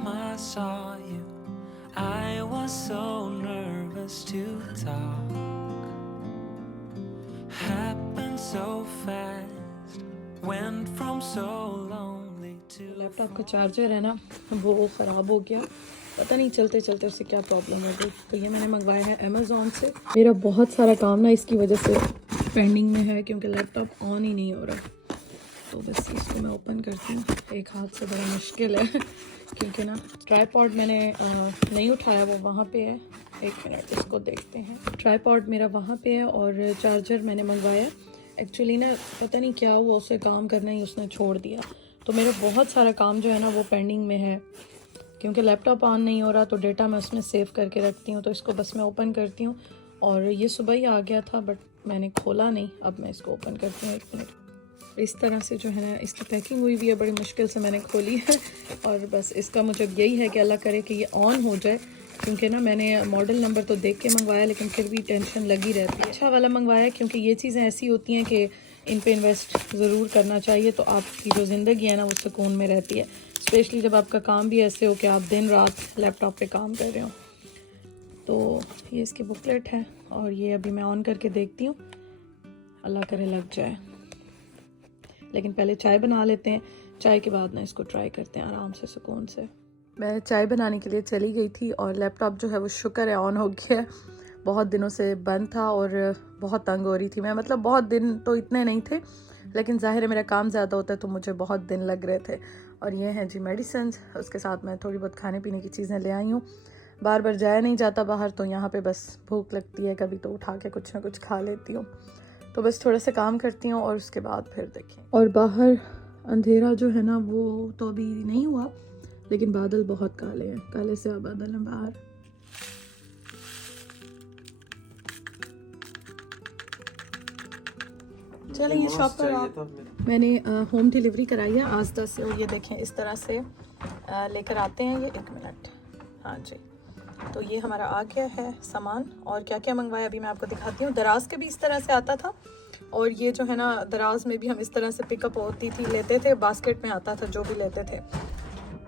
time I saw you, I was so nervous to talk. Happened so fast, went from so lonely to. Laptop का charger है ना वो ख़राब हो गया, पता नहीं चलते चलते उससे क्या प्रॉब्लम हो गई। तो ये मैंने मंगवाया है अमेज़ोन से। मेरा बहुत सारा काम ना इसकी वजह से पेंडिंग में है क्योंकि लैपटॉप ऑन ही नहीं हो रहा। तो बस इसको मैं ओपन करती हूँ, एक हाथ से बड़ा मुश्किल है क्योंकि ना ट्राईपॉड मैंने नहीं उठाया, वो वहाँ पे है। एक मिनट इसको देखते हैं। ट्राईपॉड मेरा वहाँ पे है और चार्जर मैंने मंगवाया। एक्चुअली ना पता नहीं क्या हुआ, उसे काम करना ही उसने छोड़ दिया। तो मेरा बहुत सारा काम जो है ना वो पेंडिंग में है क्योंकि लैपटॉप ऑन नहीं हो रहा। तो डेटा मैं उसमें सेव करके रखती हूँ। तो इसको बस मैं ओपन करती हूँ और ये सुबह ही आ गया था बट मैंने खोला नहीं। अब मैं इसको ओपन करती हूँ, एक मिनट। इस तरह से जो है ना इसकी पैकिंग हुई हुई है, बड़ी मुश्किल से मैंने खोली है। और बस इसका मुझे यही है कि अल्लाह करे कि ये ऑन हो जाए क्योंकि ना मैंने मॉडल नंबर तो देख के मंगवाया लेकिन फिर भी टेंशन लगी रहती है। अच्छा वाला मंगवाया क्योंकि ये चीज़ें ऐसी होती हैं कि इन पे इन्वेस्ट ज़रूर करना चाहिए, तो आपकी जो ज़िंदगी है ना वो सुकून में रहती है। स्पेशली जब आपका काम भी ऐसे हो कि आप दिन रात लैपटॉप पे काम कर रहे हो। तो ये इसकी बुकलेट है और ये अभी मैं ऑन करके देखती हूँ, अल्लाह करे लग जाए। लेकिन पहले चाय बना लेते हैं, चाय के बाद ना इसको ट्राई करते हैं आराम से सुकून से। मैं चाय बनाने के लिए चली गई थी और लैपटॉप जो है वो शुक्र है ऑन हो गया है। बहुत दिनों से बंद था और बहुत तंग हो रही थी मैं, मतलब बहुत दिन तो इतने नहीं थे लेकिन ज़ाहिर है मेरा काम ज़्यादा होता है तो मुझे बहुत दिन लग रहे थे। और ये हैं जी मेडिसिन, उसके साथ मैं थोड़ी बहुत खाने पीने की चीज़ें ले आई हूँ। बार बार जाया नहीं जाता बाहर, तो यहाँ पे बस भूख लगती है कभी तो उठा के कुछ ना कुछ खा लेती हूँ। तो बस थोड़ा सा काम करती हूँ और उसके बाद फिर देखें। और बाहर अंधेरा जो है ना वो तो अभी नहीं हुआ लेकिन बादल बहुत काले हैं, काले से बादल हैं बाहर। चलें ये शॉप पर आप मैंने होम डिलीवरी कराई है आस्था से। और ये देखें इस तरह से लेकर आते हैं ये। एक मिनट, हाँ जी। तो ये हमारा आ गया है सामान। और क्या क्या मंगवाया अभी मैं आपको दिखाती हूँ। दराज के भी इस तरह से आता था और ये जो है ना दराज में भी हम इस तरह से पिकअप होती थी, लेते थे, बास्केट में आता था जो भी लेते थे।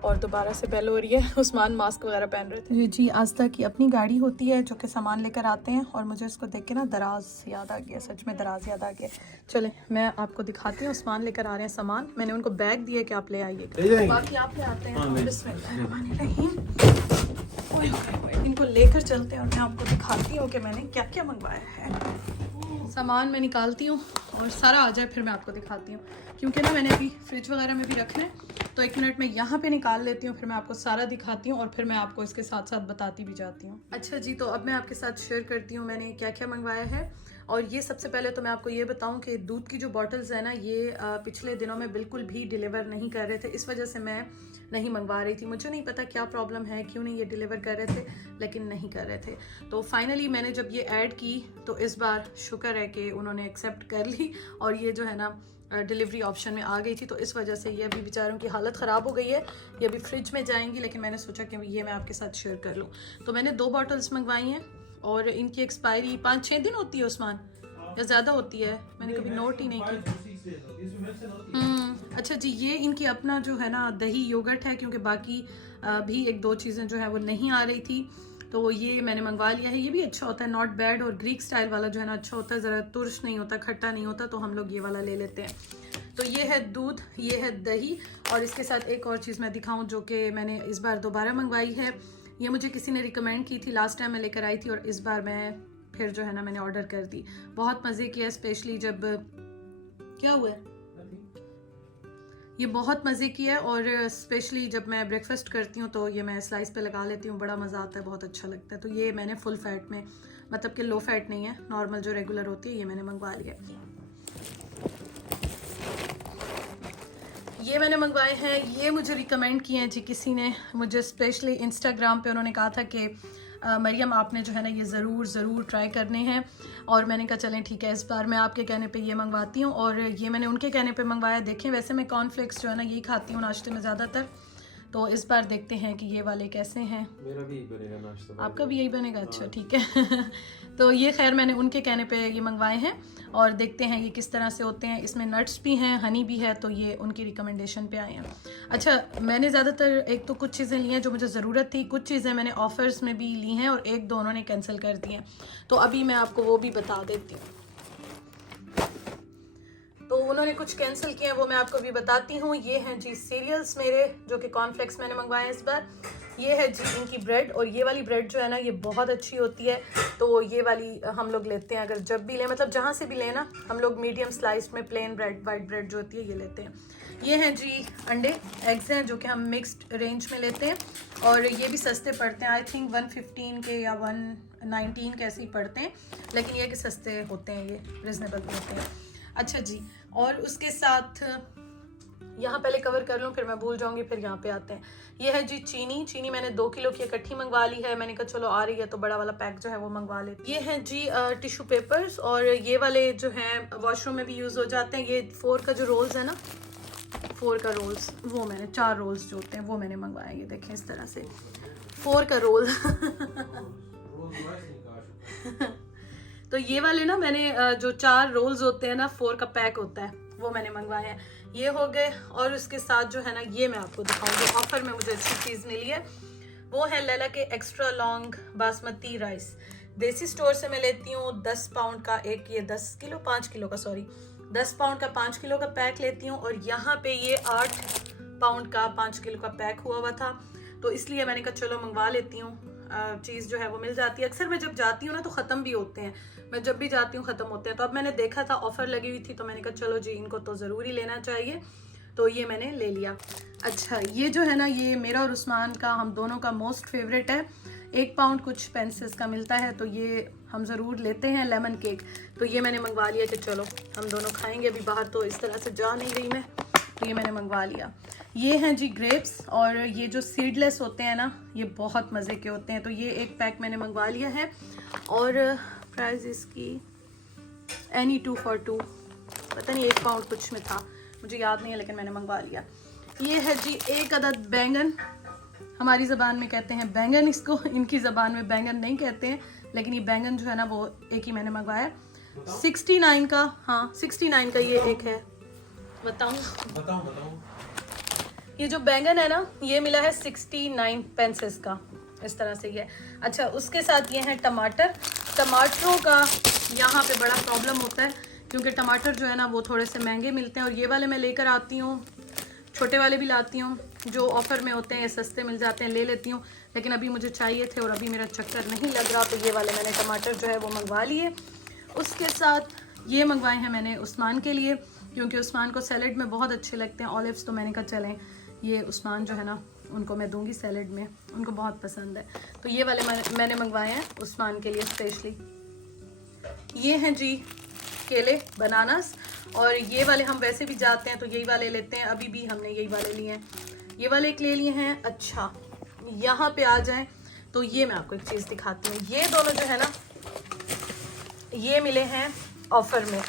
और दोबारा से बेल हो रही है, उस्मान मास्क वगैरह पहन रहे थे। जी आस्था की अपनी गाड़ी होती है जो कि सामान लेकर आते हैं और मुझे इसको देख के ना दराज याद आ गया, सच में दराज याद आ गया। चले मैं आपको दिखाती हूँ। उस्मान लेकर आ रहे हैं सामान, मैंने उनको बैग दिया कि आप ले आइए, बाकी आप ले आते हैं। बिस्मिल्लाहिर्रहमानिर्रहीम। इनको लेकर चलते हैं और मैं आपको दिखाती हूँ कि मैंने क्या क्या मंगवाया है। सामान मैं निकालती हूँ और सारा आ जाए फिर मैं आपको दिखाती हूँ क्योंकि ना मैंने अभी फ्रिज वगैरह में भी रखना है। तो एक मिनट में यहाँ पे निकाल लेती हूँ, फिर मैं आपको सारा दिखाती हूँ और फिर मैं आपको इसके साथ साथ बताती भी जाती हूँ। अच्छा जी, तो अब मैं आपके साथ शेयर करती हूँ मैंने क्या क्या मंगवाया है। और ये सबसे पहले तो मैं आपको ये बताऊं कि दूध की जो बॉटल्स है ना ये पिछले दिनों में बिल्कुल भी डिलीवर नहीं कर रहे थे, इस वजह से मैं नहीं मंगवा रही थी। मुझे नहीं पता क्या प्रॉब्लम है, क्यों नहीं ये डिलीवर कर रहे थे, लेकिन नहीं कर रहे थे। तो फाइनली मैंने जब ये ऐड की तो इस बार शुक्र है कि उन्होंने एक्सेप्ट कर ली और ये जो है ना डिलीवरी ऑप्शन में आ गई थी। तो इस वजह से ये अभी बेचारों की हालत ख़राब हो गई है, ये अभी फ्रिज में जाएंगी, लेकिन मैंने सोचा कि ये मैं आपके साथ शेयर कर लूँ। तो मैंने 2 बॉटल्स मंगवाई हैं और इनकी एक्सपायरी 5-6 दिन होती है उस्मान, या ज़्यादा होती है, मैंने कभी नोट ही नहीं की। अच्छा जी, ये इनकी अपना जो है ना दही योगर्ट है क्योंकि बाकी भी 1-2 चीज़ें जो है वो नहीं आ रही थी, तो ये मैंने मंगवा लिया है। ये भी अच्छा होता है, नॉट बैड। और ग्रीक स्टाइल वाला जो है ना अच्छा होता है, ज़रा तुर्श नहीं होता, खट्टा नहीं होता, तो हम लोग ये वाला ले लेते हैं। तो ये है दूध, ये है दही और इसके साथ एक और चीज़ मैं दिखाऊं जो कि मैंने इस बार दोबारा मंगवाई है। ये मुझे किसी ने रिकमेंड की थी, लास्ट टाइम मैं लेकर आई थी और इस बार मैं फिर जो है ना मैंने ऑर्डर कर दी। बहुत मज़े किया, स्पेशली जब क्या हुआ है, ये बहुत मज़े की है और स्पेशली जब मैं ब्रेकफास्ट करती हूँ तो ये मैं स्लाइस पे लगा लेती हूँ, बड़ा मज़ा आता है, बहुत अच्छा लगता है। तो ये मैंने फुल फैट में, मतलब कि लो फैट नहीं है, नॉर्मल जो रेगुलर होती है, ये मैंने मंगवा लिया। ये मैंने मंगवाए हैं, ये मुझे रिकमेंड किए हैं जी किसी ने, मुझे स्पेशली इंस्टाग्राम पे उन्होंने कहा था कि मरियम आपने जो है ना ये ज़रूर ट्राई करने हैं। और मैंने कहा चलें ठीक है, इस बार मैं आपके कहने पे ये मंगवाती हूँ। और ये मैंने उनके कहने पे मंगवाया। देखें वैसे मैं कॉर्नफ्लेक्स जो है ना यही खाती हूँ नाश्ते में ज़्यादातर, तो इस बार देखते हैं कि ये वाले कैसे हैं। मेरा भी बनेगा नाश्ता। आपका भी यही बनेगा? अच्छा ठीक है। तो ये खैर मैंने उनके कहने पे ये मंगवाए हैं और देखते हैं ये किस तरह से होते हैं। इसमें नट्स भी हैं, हनी भी है, तो ये उनकी रिकमेंडेशन पे आए हैं। अच्छा, मैंने ज़्यादातर एक तो कुछ चीज़ें ली हैं जो मुझे ज़रूरत थी, कुछ चीज़ें मैंने ऑफ़र्स में भी ली हैं और एक दो उन्होंने कैंसिल कर दी हैं, तो अभी मैं आपको वो भी बता देती हूँ। तो उन्होंने कुछ कैंसिल किए हैं वो मैं आपको भी बताती हूँ। ये हैं जी सीरियल्स मेरे, जो कि कॉर्नफ्लेक्स मैंने मंगवाए हैं इस बार। ये है जी इनकी ब्रेड, और ये वाली ब्रेड जो है ना ये बहुत अच्छी होती है, तो ये वाली हम लोग लेते हैं अगर जब भी लें, मतलब जहाँ से भी लें ना हम लोग मीडियम स्लाइस में प्लेन ब्रेड, वाइट ब्रेड जो होती है ये लेते हैं। ये हैं जी अंडे, एग्स हैं, जो कि हम मिक्स्ड रेंज में लेते हैं और ये भी सस्ते पड़ते हैं। आई थिंक 115 के या 119 के ऐसे ही पड़ते हैं, लेकिन ये कि सस्ते होते हैं, ये रिजनेबल भी होते हैं। अच्छा जी, और उसके साथ यहाँ पहले कवर कर लूँ फिर मैं भूल जाऊँगी, फिर यहाँ पे आते हैं। ये है जी चीनी मैंने 2 किलो की इकट्ठी मंगवा ली है। मैंने कहा चलो आ रही है तो बड़ा वाला पैक जो है वो मंगवा लेते। ये हैं जी टिश्यू पेपर्स, और ये वाले जो हैं वॉशरूम में भी यूज़ हो जाते हैं। ये 4 का जो रोल्स है ना, 4 का रोल्स, वो मैंने 4 रोल्स जो होते हैं वो मैंने मंगवाए। ये देखें इस तरह से 4 का रोल। तो ये वाले ना मैंने जो 4 रोल्स होते हैं ना, 4 का पैक होता है, वो मैंने मंगवाए हैं। ये हो गए, और उसके साथ जो है ना ये मैं आपको दिखाऊंगी, ऑफर में मुझे अच्छी चीज़ मिली है। वो है लैला के एक्स्ट्रा लॉन्ग बासमती राइस। देसी स्टोर से मैं लेती हूँ 10 पाउंड का एक, ये 10 किलो 5 किलो का, सॉरी 10 पाउंड का 5 किलो का पैक लेती हूँ, और यहाँ पे ये 8 पाउंड का 5 किलो का पैक हुआ हुआ था, तो इसलिए मैंने कहा चलो मंगवा लेती हूँ। चीज़ जो है वो मिल जाती है। अक्सर मैं जब जाती हूँ ना तो ख़त्म भी होते हैं, मैं जब भी जाती हूँ ख़त्म होते हैं। तो अब मैंने देखा था ऑफ़र लगी हुई थी, तो मैंने कहा चलो जी इनको तो ज़रूरी लेना चाहिए, तो ये मैंने ले लिया। अच्छा, ये जो है ना ये मेरा और उस्मान का, हम दोनों का मोस्ट फेवरेट है। 1 पाउंड कुछ पेंसेस का मिलता है, तो ये हम ज़रूर लेते हैं, लेमन केक। तो ये मैंने मंगवा लिया कि चलो हम दोनों खाएँगे। अभी बाहर तो इस तरह से जा नहीं रही मैं, तो ये मैंने मंगवा लिया। ये हैं जी ग्रेप्स, और ये जो सीडलेस होते हैं ना ये बहुत मज़े के होते हैं, तो ये एक पैक मैंने मंगवा लिया है। और प्राइस इसकी एनी 2 for 2, पता नहीं 1 पाउंड कुछ में था, मुझे याद नहीं है, लेकिन मैंने मंगवा लिया। ये है जी 1 अदद बैंगन, हमारी ज़बान में कहते हैं बैंगन इसको, इनकी ज़बान में बैंगन नहीं कहते हैं, लेकिन ये बैंगन जो है ना वो एक ही मैंने मंगवाया। 69 का, हाँ 69 का ये एक है। बताऊँ ये जो बैंगन है ना ये मिला है 69 पेंसेस का, इस तरह से ये। अच्छा, उसके साथ ये हैं टमाटर। टमाटरों का यहाँ पे बड़ा प्रॉब्लम होता है, क्योंकि टमाटर जो है ना वो थोड़े से महंगे मिलते हैं, और ये वाले मैं लेकर आती हूँ, छोटे वाले भी लाती हूँ, जो ऑफ़र में होते हैं ये सस्ते मिल जाते हैं, ले लेती हूँ। लेकिन अभी मुझे चाहिए थे और अभी मेरा चक्कर नहीं लग रहा, तो ये वाले मैंने टमाटर जो है वो मंगवा लिए। उसके साथ ये मंगवाए हैं मैंने उस्मान के लिए, क्योंकि उस्मान को सैलड में बहुत अच्छे लगते हैं ऑलिव्स, तो मैंने कहा चलें ये उस्मान जो है ना उनको मैं दूंगी सैलड में, उनको बहुत पसंद है। तो ये वाले मैंने मंगवाए हैं उस्मान के लिए स्पेशली। ये हैं जी केले, बनानास, और ये वाले हम वैसे भी जाते हैं तो यही वाले लेते हैं, अभी भी हमने यही वाले लिए हैं। ये वाले एक ले लिए हैं। अच्छा, यहाँ पे आ जाएं तो ये मैं आपको एक चीज़ दिखाती हूँ। ये दोनों जो है ना ये मिले हैं ऑफ़र में।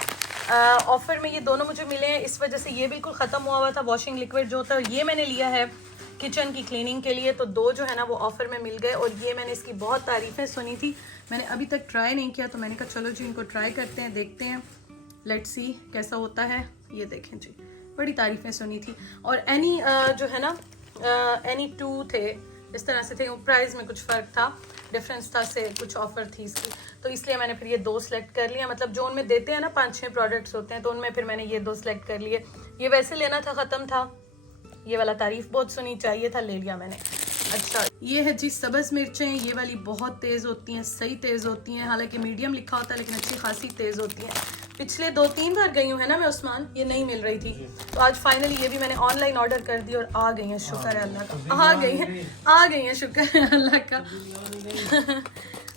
ऑफ़र में ये दोनों मुझे मिले हैं, इस वजह से ये बिल्कुल ख़त्म हुआ था वॉशिंग लिक्विड जो होता है, ये मैंने लिया है किचन की क्लीनिंग के लिए, तो 2 जो है ना वो ऑफ़र में मिल गए, और ये मैंने इसकी बहुत तारीफ़ें सुनी थी, मैंने अभी तक ट्राई नहीं किया, तो मैंने कहा चलो जी इनको ट्राई करते हैं, देखते हैं, लेट्स सी कैसा होता है। ये देखें जी, बड़ी तारीफ़ें सुनी थी। और एनी जो है ना एनी 2 थे, इस तरह से थे, प्राइस में कुछ फ़र्क था, डिफरेंस था से कुछ ऑफ़र थी इसकी, तो इसलिए मैंने फिर ये 2 सेलेक्ट कर लिया। मतलब जो उनमें देते हैं ना 5-6 प्रोडक्ट्स होते हैं, तो उनमें फिर मैंने ये 2 सेलेक्ट कर लिए। ये वैसे लेना था, ख़त्म था, ये वाला तारीफ़ बहुत सुनी, चाहिए था, ले लिया मैंने। अच्छा, ये है जी सब्ज़ मिर्चें, ये वाली बहुत तेज़ होती हैं, सही तेज़ होती हैं, हालांकि मीडियम लिखा होता है लेकिन अच्छी खासी तेज़ होती हैं। पिछले 2-3 बार गई हूँ है ना मैं उस्मान, ये नहीं मिल रही थी, तो आज फाइनली ये भी मैंने ऑनलाइन ऑर्डर कर दी और आ गई हैं, शुक्र है अल्लाह का, आ गई हैं शुक्र है अल्लाह का।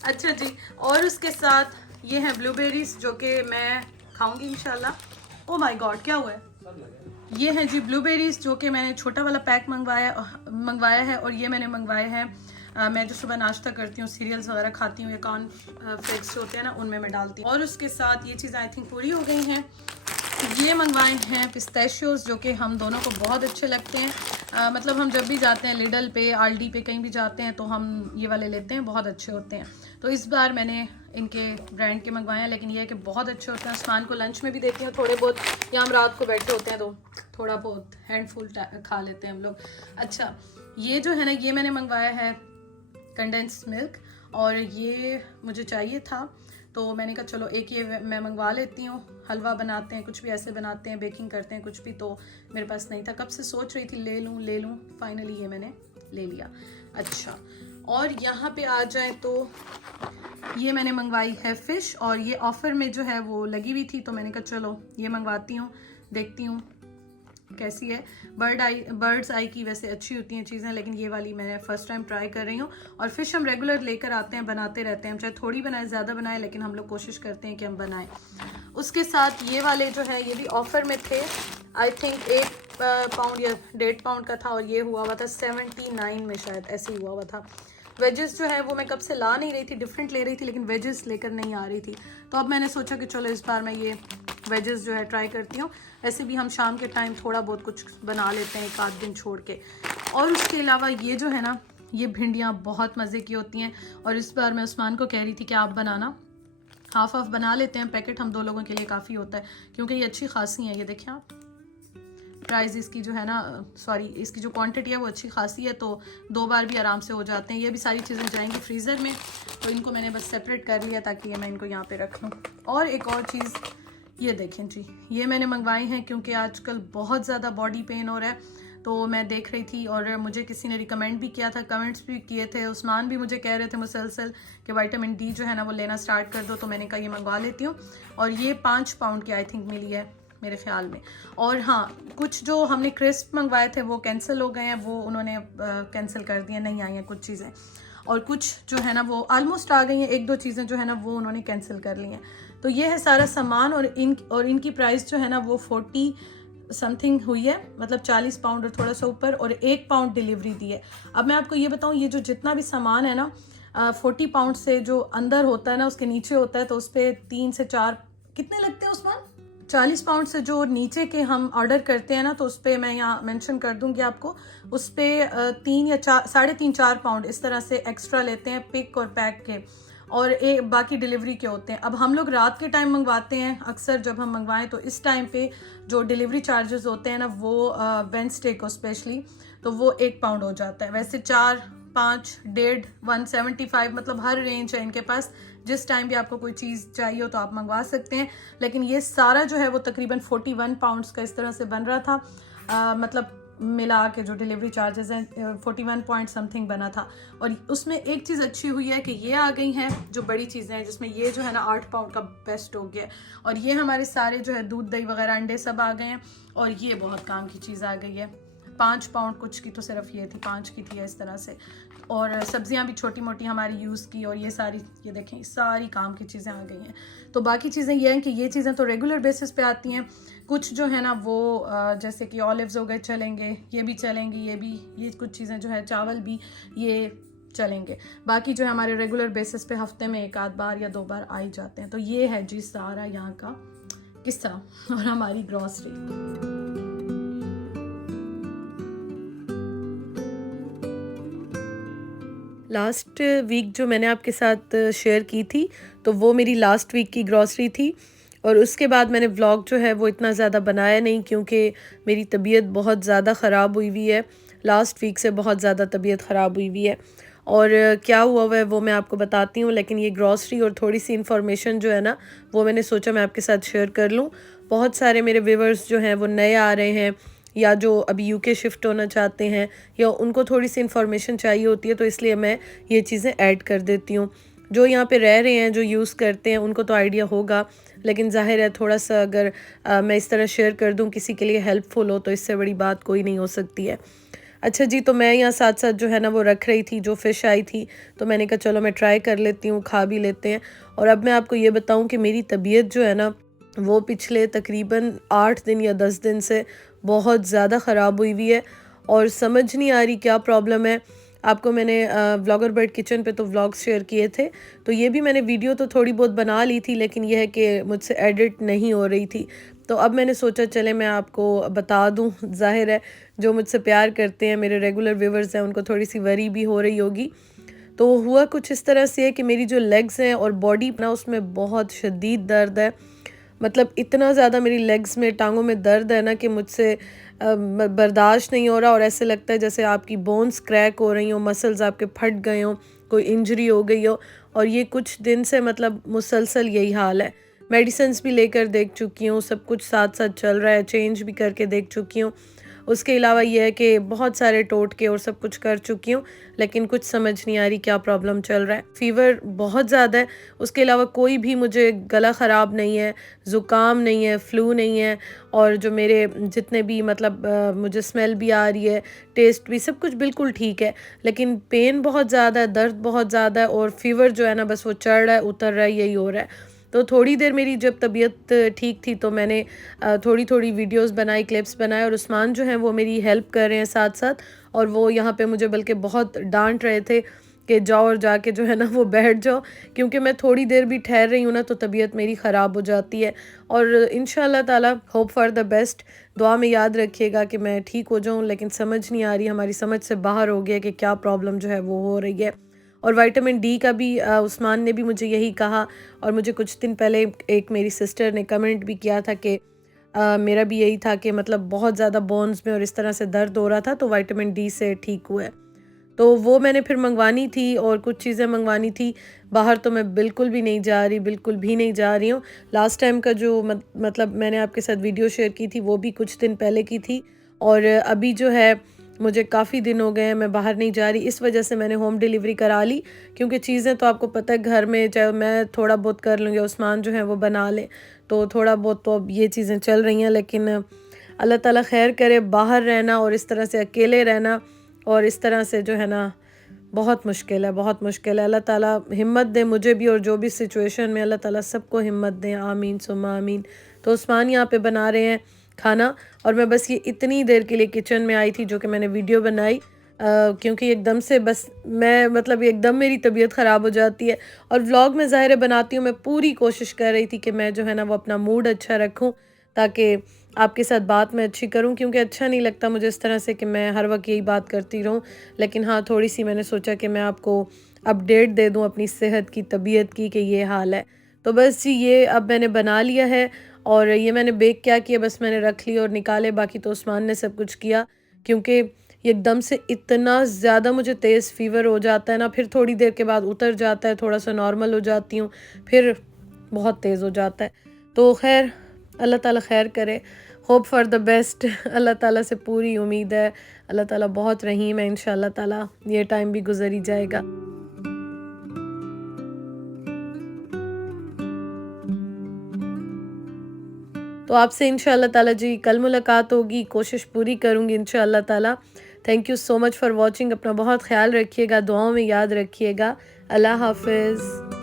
अच्छा जी, और उसके साथ ये हैं ब्लूबेरीज, जो कि मैं खाऊंगी इंशाल्लाह। ओ माय गॉड, क्या हुआ है? ये हैं जी ब्लूबेरीज, जो कि मैंने छोटा वाला पैक मंगवाया है, और ये मैंने मंगवाए हैं मैं जो सुबह नाश्ता करती हूँ, सीरियल्स वगैरह खाती हूँ, या कॉर्न फ्लेक्स जो होते हैं ना उनमें मैं डालती हूँ। और उसके साथ ये चीज़ें आई थिंक पूरी हो गई हैं। ये मंगवाए हैं पिस्ताशियोज, जो कि हम दोनों को बहुत अच्छे लगते हैं। मतलब हम जब भी जाते हैं लिडल पे, आल्डी पे, कहीं भी जाते हैं तो हम ये वाले लेते हैं, बहुत अच्छे होते हैं। तो इस बार मैंने इनके ब्रांड के मंगवाए हैं, लेकिन ये है कि बहुत अच्छे होते हैं। उस्मान को लंच में भी देती हूँ थोड़े बहुत, या हम रात को बैठे होते हैं तो थोड़ा बहुत हैंडफुल खा लेते हैं हम लोग। अच्छा, ये जो है ना, ये मैंने मंगवाया है कंडेंस्ड मिल्क, और ये मुझे चाहिए था तो मैंने कहा चलो एक ये मैं मंगवा लेती हूँ। हलवा बनाते हैं, कुछ भी ऐसे बनाते हैं, बेकिंग करते हैं कुछ भी, तो मेरे पास नहीं था। कब से सोच रही थी ले लूँ, फाइनली ये मैंने ले लिया। अच्छा, और यहाँ पे आ जाए तो ये मैंने मंगवाई है फ़िश, और ये ऑफ़र में जो है वो लगी हुई थी, तो मैंने कहा चलो ये मंगवाती हूँ, देखती हूँ कैसी है। बर्ड्स आई की वैसे अच्छी होती हैं चीज़ें, लेकिन ये वाली मैं फ़र्स्ट टाइम ट्राई कर रही हूँ। और फ़िश हम रेगुलर लेकर आते हैं, बनाते रहते हैं, हम चाहे थोड़ी बनाएं ज़्यादा बनाएं, लेकिन हम लोग कोशिश करते हैं कि हम बनाएं। उसके साथ ये वाले जो है ये भी ऑफ़र में थे, आई थिंक 8 पाउंड या 1.5 पाउंड का था, और ये हुआ हुआ था 79 में, शायद ऐसे ही हुआ हुआ था। वेजेस जो है वो मैं कब से ला नहीं रही थी, डिफरेंट ले रही थी, लेकिन वेजेस लेकर नहीं आ रही थी, तो अब मैंने सोचा कि चलो इस बार मैं ये वेजेस जो है ट्राई करती हूँ। ऐसे भी हम शाम के टाइम थोड़ा बहुत कुछ बना लेते हैं एक आध दिन छोड़ के। और उसके अलावा ये जो है ना, ये भिंडियाँ बहुत मज़े की होती हैं, और इस बार मैं उस्मान को कह रही थी कि आप बनाना, हाफ बना लेते हैं, पैकेट हम 2 लोगों के लिए काफ़ी होता है, क्योंकि ये अच्छी खासी है। ये देखें आप, प्राइस इसकी जो है ना, सॉरी इसकी जो क्वांटिटी है वो अच्छी खासी है, तो 2 बार भी आराम से हो जाते हैं। ये भी सारी चीज़ें जाएंगी फ्रीज़र में, तो इनको मैंने बस सेपरेट कर लिया ताकि ये मैं इनको यहाँ पे रख लूँ। और एक और चीज़ ये देखें जी, ये मैंने मंगवाई हैं क्योंकि आजकल बहुत ज़्यादा बॉडी पेन हो रहा है, तो मैं देख रही थी और मुझे किसी ने रिकमेंड भी किया था, कमेंट्स भी किए थे। उस्मान भी मुझे कह रहे थे मुसलसल कि विटामिन डी जो है ना वो लेना स्टार्ट कर दो, तो मैंने कहा ये मंगवा लेती हूँ। और ये 5 पाउंड की आई थिंक मिली है मेरे ख्याल में। और हाँ, कुछ जो हमने क्रिस्प मंगवाए थे वो कैंसिल हो गए हैं, वो उन्होंने कैंसिल कर दिए, नहीं आई हैं कुछ चीज़ें, और कुछ जो है ना वो ऑलमोस्ट आ गई हैं, 1-2 चीज़ें जो है ना वो उन्होंने कैंसिल कर ली हैं। तो ये है सारा सामान, और इनकी प्राइस जो है ना वो 40 समथिंग हुई है, मतलब 40 पाउंड और थोड़ा सा ऊपर, और 1 पाउंड डिलीवरी दी है। अब मैं आपको ये बताऊँ, ये जो जितना भी सामान है ना 40 पाउंड से जो अंदर होता है ना, उसके नीचे होता है, तो उस पर 3 से 4 कितने लगते हैं उस्मान? 40 पाउंड से जो नीचे के हम ऑर्डर करते हैं ना, तो उस पर मैं यहाँ मेंशन कर दूंगी आपको, उस पर 3 या 4, 3.5-4 पाउंड इस तरह से एक्स्ट्रा लेते हैं पिक और पैक के, और बाकी डिलीवरी के होते हैं। अब हम लोग रात के टाइम मंगवाते हैं अक्सर, जब हम मंगवाएं तो इस टाइम पे जो डिलीवरी चार्जेस होते हैं ना वो वेडनेसडे को स्पेशली, तो वो 1 पाउंड हो जाता है। वैसे 4, 5, 1.5, 175, मतलब हर रेंज है इनके पास। जिस टाइम भी आपको कोई चीज़ चाहिए हो तो आप मंगवा सकते हैं। लेकिन ये सारा जो है वो तकरीबन 41 पाउंड्स का इस तरह से बन रहा था, मतलब मिला के जो डिलीवरी चार्जेस हैं 41 पॉइंट समथिंग बना था। और उसमें एक चीज़ अच्छी हुई है कि ये आ गई हैं जो बड़ी चीज़ें हैं, जिसमें ये जो है ना 8 पाउंड का बेस्ट हो गया, और ये हमारे सारे जो है दूध दही वगैरह अंडे सब आ गए हैं, और ये बहुत काम की चीज़ आ गई है। 5 पाउंड कुछ की तो सिर्फ ये थी, 5 की थी इस तरह से। और सब्जियां भी छोटी मोटी हमारी यूज़ की, और ये सारी, ये देखें सारी काम की चीज़ें आ गई हैं। तो बाकी चीज़ें ये हैं कि ये चीज़ें तो रेगुलर बेसिस पे आती हैं, कुछ जो है ना वो जैसे कि ऑलिव्स हो गए चलेंगे, ये भी चलेंगी, ये कुछ चीज़ें जो है चावल भी ये चलेंगे। बाकी जो है हमारे रेगुलर बेसिस पे हफ्ते में 1 आध बार या 2 बार आ ही जाते हैं। तो ये है जी सारा यहाँ का किस्सा और हमारी ग्रॉसरी। लास्ट वीक जो मैंने आपके साथ शेयर की थी, तो वो मेरी लास्ट वीक की ग्रॉसरी थी, और उसके बाद मैंने व्लॉग जो है वो इतना ज़्यादा बनाया नहीं, क्योंकि मेरी तबीयत बहुत ज़्यादा ख़राब हुई हुई है। लास्ट वीक से बहुत ज़्यादा तबीयत ख़राब हुई हुई है, और क्या हुआ है वो मैं आपको बताती हूँ। लेकिन ये ग्रॉसरी और थोड़ी सी इन्फॉर्मेशन जो है ना वो मैंने सोचा मैं आपके साथ शेयर कर लूँ। बहुत सारे मेरे व्यूवर्स जो हैं वो नए आ रहे हैं, या जो अभी यूके शिफ्ट होना चाहते हैं, या उनको थोड़ी सी इन्फॉर्मेशन चाहिए होती है, तो इसलिए मैं ये चीज़ें ऐड कर देती हूँ। जो यहाँ पे रह रहे हैं, जो यूज़ करते हैं, उनको तो आइडिया होगा, लेकिन जाहिर है थोड़ा सा अगर मैं इस तरह शेयर कर दूँ किसी के लिए हेल्पफुल हो, तो इससे बड़ी बात कोई नहीं हो सकती है। अच्छा जी, तो मैं यहाँ साथ साथ जो है ना वो रख रही थी, जो फ़िश आई थी, तो मैंने कहा चलो मैं ट्राई कर लेती हूँ, खा भी लेते हैं। और अब मैं आपको ये बताऊँ कि मेरी तबीयत जो है ना वो पिछले तकरीबन 8 दिन या 10 दिन से बहुत ज़्यादा ख़राब हुई हुई है, और समझ नहीं आ रही क्या प्रॉब्लम है। आपको मैंने व्लॉगर बर्ड किचन पे तो व्लॉग्स शेयर किए थे, तो ये भी मैंने वीडियो तो थोड़ी बहुत बना ली थी, लेकिन यह है कि मुझसे एडिट नहीं हो रही थी। तो अब मैंने सोचा चले मैं आपको बता दूं, ज़ाहिर है जो मुझसे प्यार करते हैं, मेरे रेगुलर व्यूवर्स हैं, उनको थोड़ी सी वरी भी हो रही होगी। तो हुआ कुछ इस तरह से है कि मेरी जो लेग्स हैं और बॉडी ना, उसमें बहुत शदीद दर्द है। मतलब इतना ज़्यादा मेरी लेग्स में, टांगों में दर्द है ना कि मुझसे बर्दाश्त नहीं हो रहा, और ऐसे लगता है जैसे आपकी बोन्स क्रैक हो रही हो, मसल्स आपके फट गए हों, कोई इंजरी हो गई हो। और ये कुछ दिन से मतलब मुसलसल यही हाल है। मेडिसिन्स भी लेकर देख चुकी हूँ, सब कुछ साथ साथ चल रहा है, चेंज भी करके देख चुकी हूँ। उसके अलावा ये है कि बहुत सारे टोटके और सब कुछ कर चुकी हूँ, लेकिन कुछ समझ नहीं आ रही क्या प्रॉब्लम चल रहा है। फ़ीवर बहुत ज़्यादा है, उसके अलावा कोई भी मुझे गला ख़राब नहीं है, ज़ुकाम नहीं है, फ्लू नहीं है, और जो मेरे जितने भी मतलब मुझे स्मेल भी आ रही है, टेस्ट भी, सब कुछ बिल्कुल ठीक है। लेकिन पेन बहुत ज़्यादा है, दर्द बहुत ज़्यादा है, और फ़ीवर जो है ना बस वो चढ़ रहा है, उतर रहा है, यही हो रहा है। तो थोड़ी देर मेरी जब तबीयत ठीक थी तो मैंने थोड़ी थोड़ी वीडियोस बनाई, क्लिप्स बनाए, और उस्मान जो हैं वो मेरी हेल्प कर रहे हैं साथ साथ, और वो यहाँ पे मुझे बल्कि बहुत डांट रहे थे कि जाओ और जाके जो है ना वो बैठ जाओ, क्योंकि मैं थोड़ी देर भी ठहर रही हूँ ना तो तबीयत मेरी ख़राब हो जाती है। और इंशाल्लाह ताला होप फॉर द बेस्ट, दुआ में याद रखिएगा कि मैं ठीक हो जाऊँ, लेकिन समझ नहीं आ रही, हमारी समझ से बाहर हो गया कि क्या प्रॉब्लम जो है वो हो रही है। और विटामिन डी का भी उस्मान ने भी मुझे यही कहा, और मुझे कुछ दिन पहले एक मेरी सिस्टर ने कमेंट भी किया था कि मेरा भी यही था कि मतलब बहुत ज़्यादा बोन्स में और इस तरह से दर्द हो रहा था, तो विटामिन डी से ठीक हुआ है। तो वो मैंने फिर मंगवानी थी, और कुछ चीज़ें मंगवानी थी। बाहर तो मैं बिल्कुल भी नहीं जा रही, बिल्कुल भी नहीं जा रही हूँ। लास्ट टाइम का जो मतलब मैंने आपके साथ वीडियो शेयर की थी वो भी कुछ दिन पहले की थी, और अभी जो है मुझे काफ़ी दिन हो गए हैं मैं बाहर नहीं जा रही। इस वजह से मैंने होम डिलीवरी करा ली, क्योंकि चीज़ें तो आपको पता है घर में, चाहे मैं थोड़ा बहुत कर लूँगी, उस्मान जो है वो बना ले, तो थोड़ा बहुत तो अब ये चीज़ें चल रही हैं। लेकिन अल्लाह ताला खैर करे, बाहर रहना और इस तरह से अकेले रहना और इस तरह से जो है ना बहुत मुश्किल है, बहुत मुश्किल है। अल्लाह ताला हिम्मत दे मुझे भी, और जो भी सिचुएशन में, अल्लाह ताला सबको हिम्मत दें, आमीन सुम्मा आमीन। तो उस्मान यहाँ पे बना रहे हैं खाना, और मैं बस ये इतनी देर के लिए किचन में आई थी जो कि मैंने वीडियो बनाई, क्योंकि एकदम से बस मैं मतलब एकदम मेरी तबीयत ख़राब हो जाती है, और व्लॉग में ज़ाहिर है बनाती हूँ, मैं पूरी कोशिश कर रही थी कि मैं जो है ना वो अपना मूड अच्छा रखूँ, ताकि आपके साथ बात मैं अच्छी करूं, क्योंकि अच्छा नहीं लगता मुझे इस तरह से कि मैं हर वक्त यही बात करती रहूं। लेकिन हाँ, थोड़ी सी मैंने सोचा कि मैं आपको अपडेट दे दूं अपनी सेहत की, तबीयत की, कि ये हाल है। तो बस जी ये अब मैंने बना लिया है, और ये मैंने बेक क्या किया, बस मैंने रख लिया और निकाले, बाकी तो उस्मान ने सब कुछ किया, क्योंकि एकदम से इतना ज़्यादा मुझे तेज़ फ़ीवर हो जाता है ना, फिर थोड़ी देर के बाद उतर जाता है, थोड़ा सा नॉर्मल हो जाती हूँ, फिर बहुत तेज़ हो जाता है। तो खैर अल्लाह ताला खैर करे, होप फॉर द बेस्ट। अल्लाह ताला से पूरी उम्मीद है, अल्लाह ताला बहुत रहीम है, इंशाल्लाह ताला ये टाइम भी गुजर ही जाएगा। तो आपसे इंशाल्लाह ताला जी कल मुलाकात होगी, कोशिश पूरी करूँगी इंशाल्लाह ताला। Thank you so much for watching, अपना बहुत ख्याल रखिएगा, दुआओं में याद रखिएगा। अल्लाह हाफिज़।